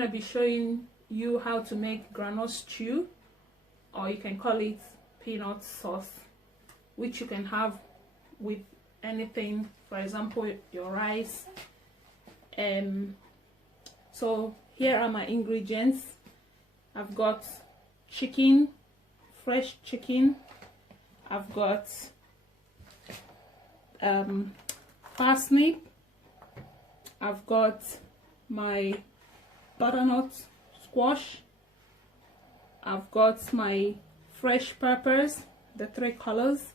going to be showing you how to make groundnut stew, or you can call it peanut sauce, which you can have with anything, for example your rice. So here are my ingredients. I've got chicken, fresh chicken. I've got parsnip. I've got my butternut squash. I've got my fresh peppers, the 3 colors.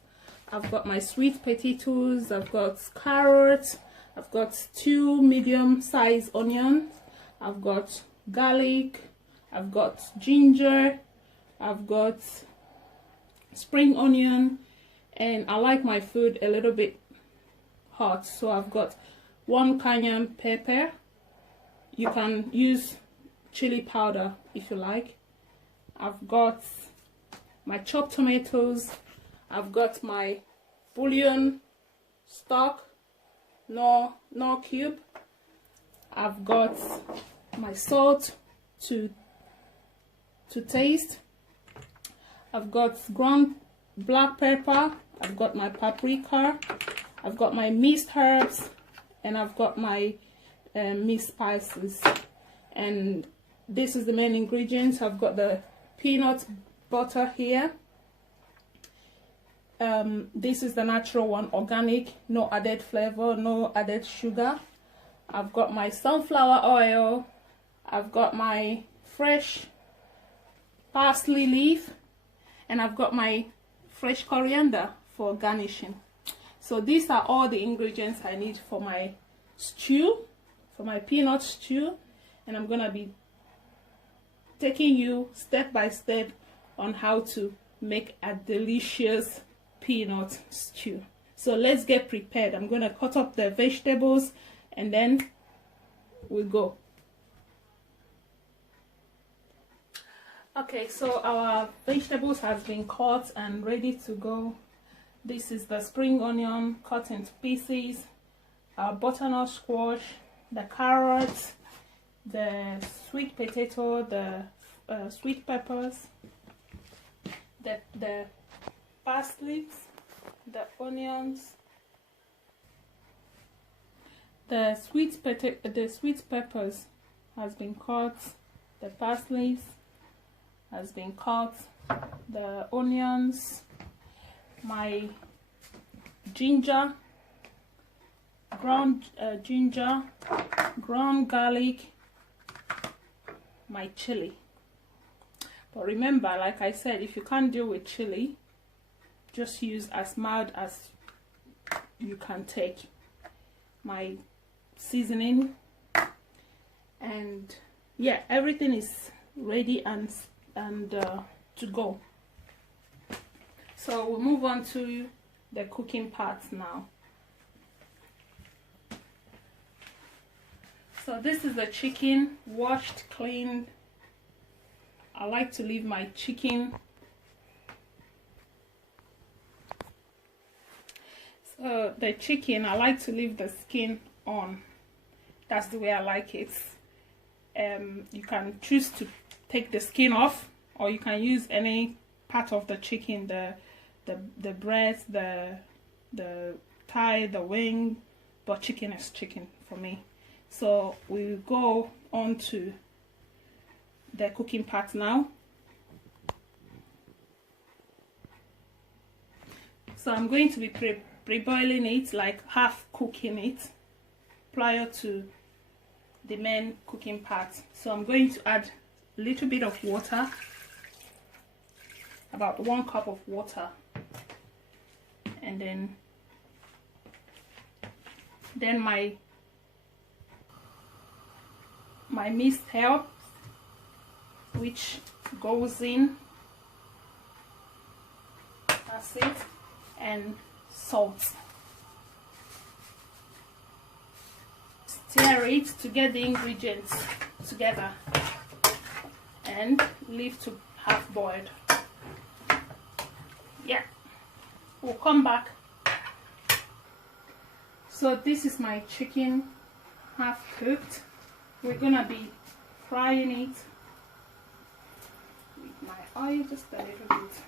I've got my sweet potatoes. I've got carrots. I've got 2 medium-sized onions. I've got garlic. I've got ginger. I've got spring onion, and I like my food a little bit hot, so I've got 1 cayenne pepper. You can use chili powder if you like. I've got my chopped tomatoes. I've got my bouillon stock, no cube. I've got my salt to taste. I've got ground black pepper. I've got my paprika. I've got my mixed herbs, and I've got my mixed spices. And this is the main ingredients. I've got the peanut butter here. This is the natural one, organic, no added flavor, no added sugar. I've got my sunflower oil. I've got my fresh parsley leaf, and I've got my fresh coriander for garnishing. So these are all the ingredients I need for my stew, for my peanut stew, and I'm gonna be taking you step by step on how to make a delicious peanut stew. So let's get prepared. I'm gonna cut up the vegetables and then we go. Okay, so our vegetables has been cut and ready to go. This is the spring onion cut into pieces, our butternut squash, the carrots, the sweet potato, the sweet peppers, the parsley, the onions, the sweet peppers has been cut, the parsley has been cut, the onions, my ginger, ground ginger, ground garlic, my chili. But remember, like I said, if you can't deal with chili, just use as mild as you can take. My seasoning, and yeah, everything is ready and to go. So we'll move on to the cooking part now. So this is the chicken, washed, cleaned. I like to leave my chicken. So the chicken, I like to leave the skin on. That's the way I like it. You can choose to take the skin off, or you can use any part of the chicken, the breast, the thigh, the wing, but chicken is chicken for me. So we'll go on to the cooking part now. So I'm going to be pre-boiling it, like half cooking it prior to the main cooking part. So I'm going to add a little bit of water, about 1 cup of water, and then my mixed herbs, which goes in, that's it, and salt. Stir it to get the ingredients together and leave to half boiled. Yeah, we'll come back. So this is my chicken half cooked. We're gonna be frying it with my oil just a little bit.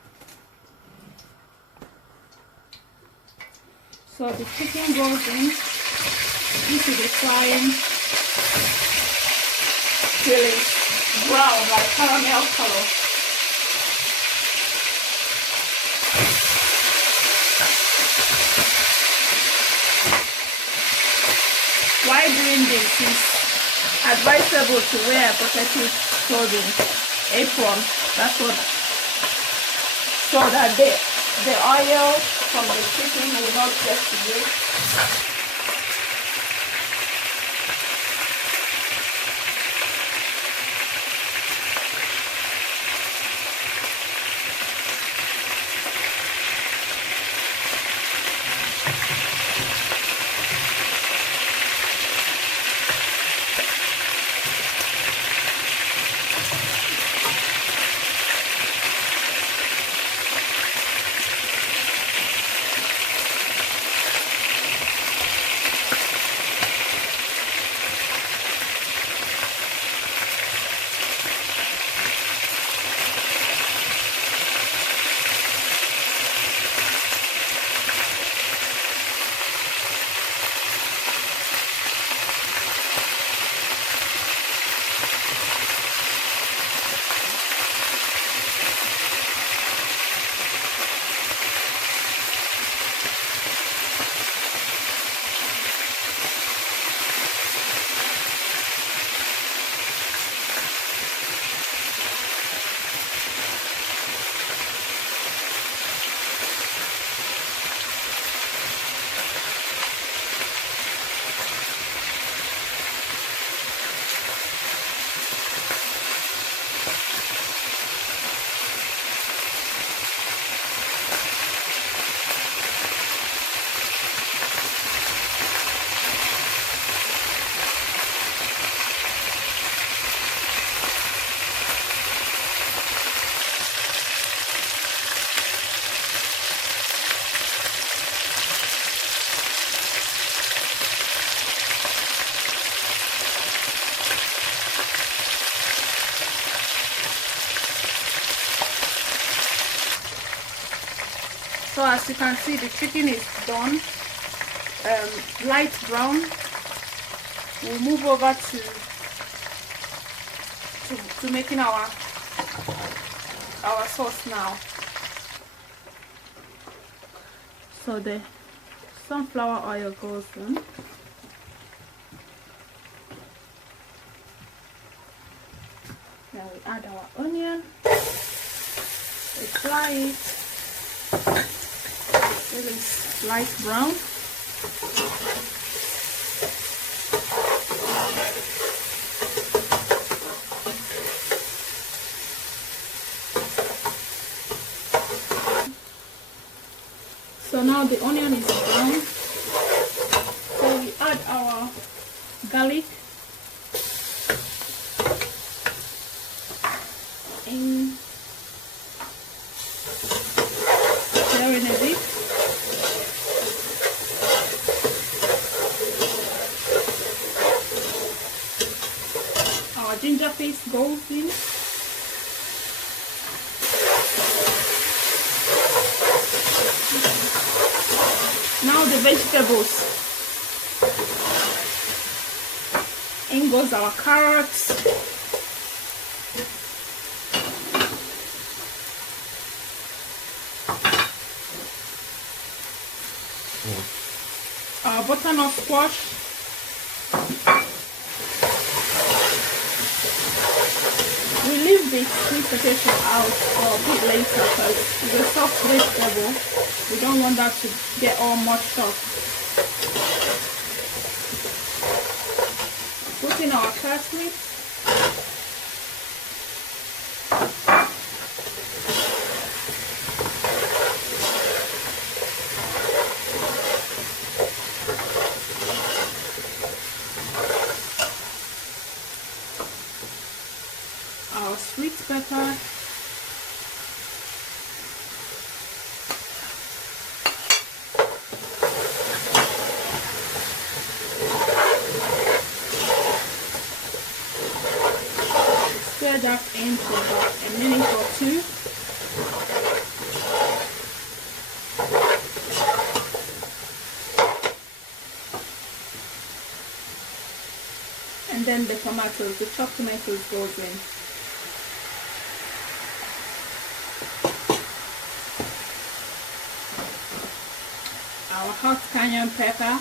So the chicken goes in. This is the frying till it's brown, like caramel color. While doing this, it's advisable to wear protective clothing, apron. That's what, so that the oil from the chicken will not get to you. So as you can see, the chicken is done, light brown. We'll move over to making our sauce now. So the sunflower oil goes in. Then we add our onion. We fry it. It is light brown. So now the onion is brown. So we add our garlic in, stirring a bit. Our ginger paste goes in. Now the vegetables. In goes our carrots. Our butternut squash. We leave the sweet potato out for a bit later because it's a soft vegetable. We don't want that to get all mushed up. Put in our parsley. Our sweet pepper. that in for about a minute or two. And then the tomatoes, the chopped tomatoes goes in. Our hot cayenne pepper.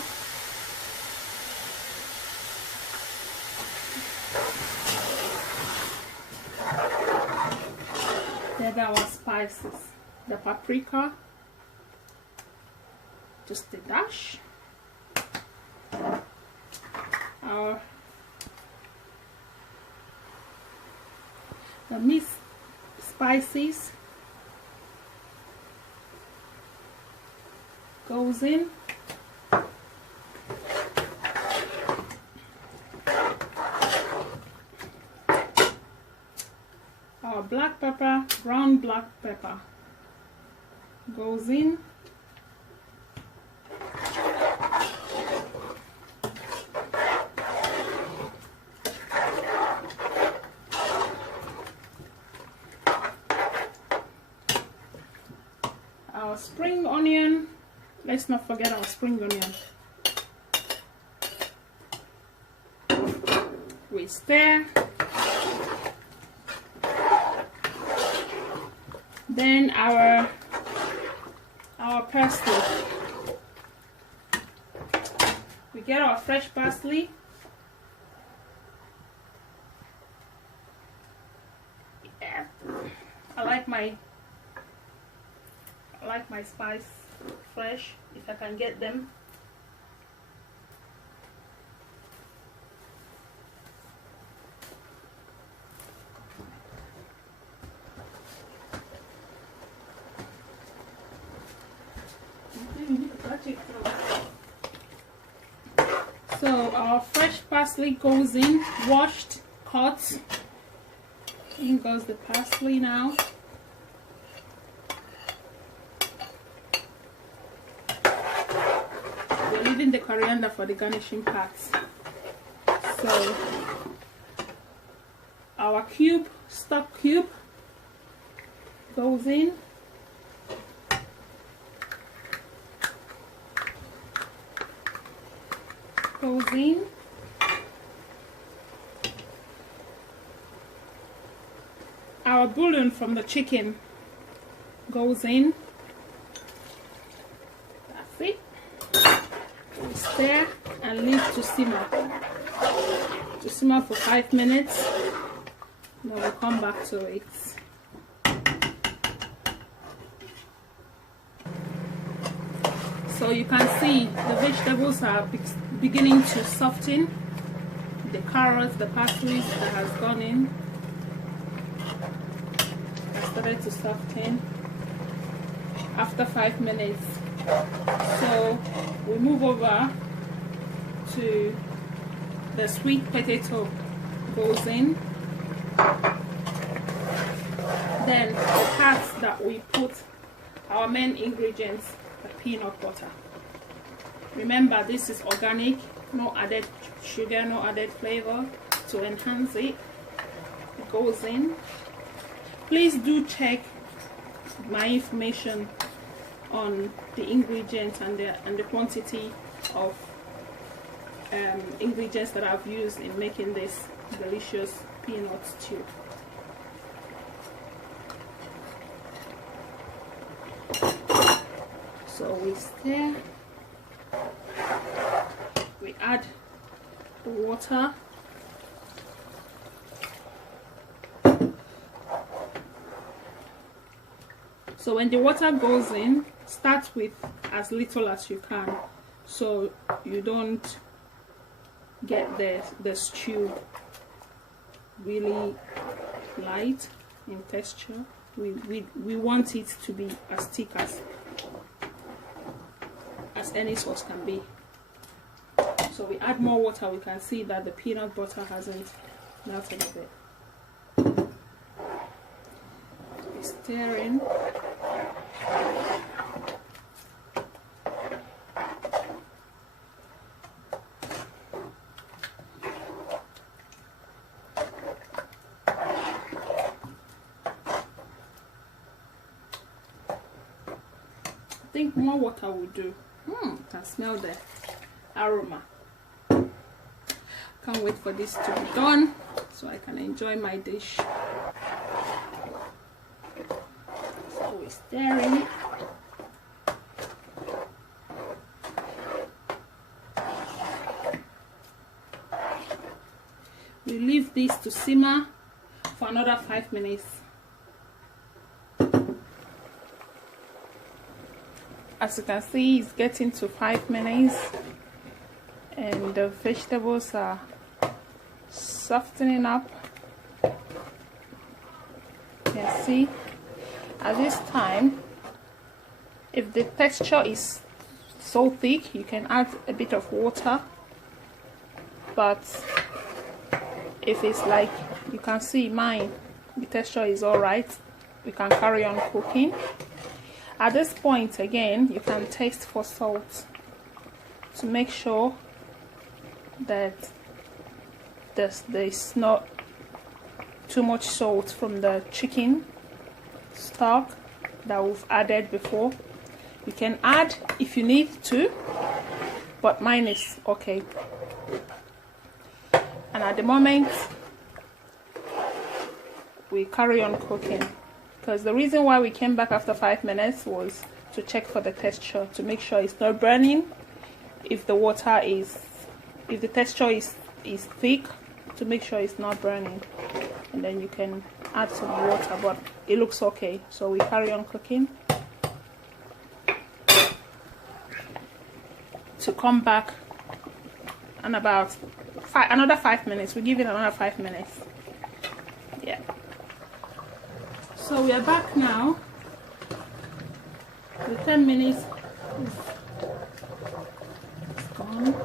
Then our spices, the paprika, just a dash. The mixed spices goes in. Our black pepper, ground black pepper goes in. Our spring onion, let's not forget our spring onion. We stir. Then our parsley. We get our fresh parsley. Yeah. I like my spice fresh if I can get them. So our fresh parsley goes in, washed, cut. In goes the parsley now. We're leaving the coriander for the garnishing parts. So our stock cube goes in. Goes in. Our bouillon from the chicken goes in. That's it. We stir and leave to simmer. To simmer for 5 minutes. Then we'll come back to it. So you can see the vegetables are beginning to soften. The carrots, the parsley that has gone in has started to soften after 5 minutes. So we move over to the sweet potato goes in. Then the parts that we put, our main ingredients, the peanut butter. Remember, this is organic, no added sugar, no added flavor to enhance it. It goes in. Please do check my information on the ingredients and the quantity of ingredients that I've used in making this delicious peanut stew. So we stir, we add the water, so when the water goes in, start with as little as you can so you don't get the stew really light in texture. We want it to be as thick as any sauce can be. So we add more water. We can see that the peanut butter hasn't melted a bit. We stir in. think more water will do. Can smell the aroma. Can't wait for this to be done so I can enjoy my dish. So we're stirring. We leave this to simmer for another 5 minutes. As you can see, it's getting to 5 minutes and the vegetables are softening up. You can see at this time, if the texture is so thick, you can add a bit of water, but if it's like you can see mine, the texture is all right, we can carry on cooking. At this point again, you can taste for salt to make sure that there's not too much salt from the chicken stock that we've added before. You can add if you need to, but mine is okay. And at the moment, we carry on cooking, because the reason why we came back after 5 minutes was to check for the texture, to make sure it's not burning. If the texture is thick, to make sure it's not burning, and then you can add some water, but it looks okay, so we carry on cooking. To come back in about another 5 minutes. We give it another 5 minutes. Yeah. So we are back now. The 10 minutes is gone.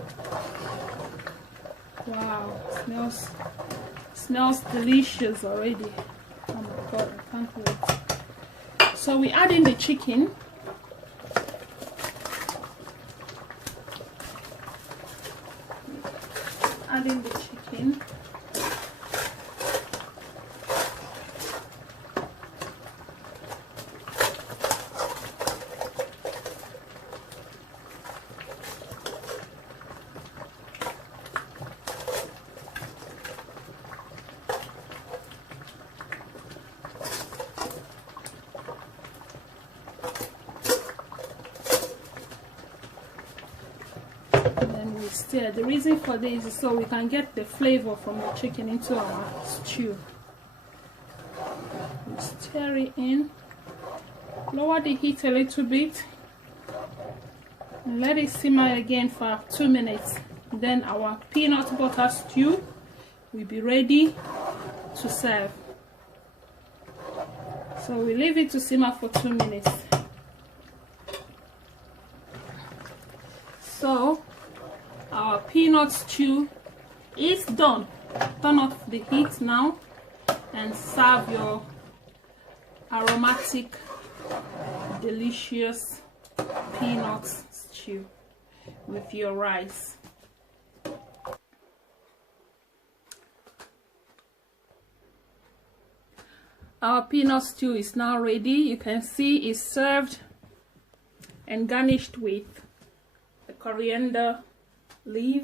Wow, smells delicious already. Oh my god, I can't wait. So we add in the chicken. Add in the chicken. Stir. The reason for this is so we can get the flavor from the chicken into our stew. We stir it in, lower the heat a little bit, and let it simmer again for 2 minutes. Then our peanut butter stew will be ready to serve. So we leave it to simmer for 2 minutes. So our peanut stew is done. Turn off the heat now and serve your aromatic, delicious peanut stew with your rice. Our peanut stew is now ready. You can see it's served and garnished with the coriander leaf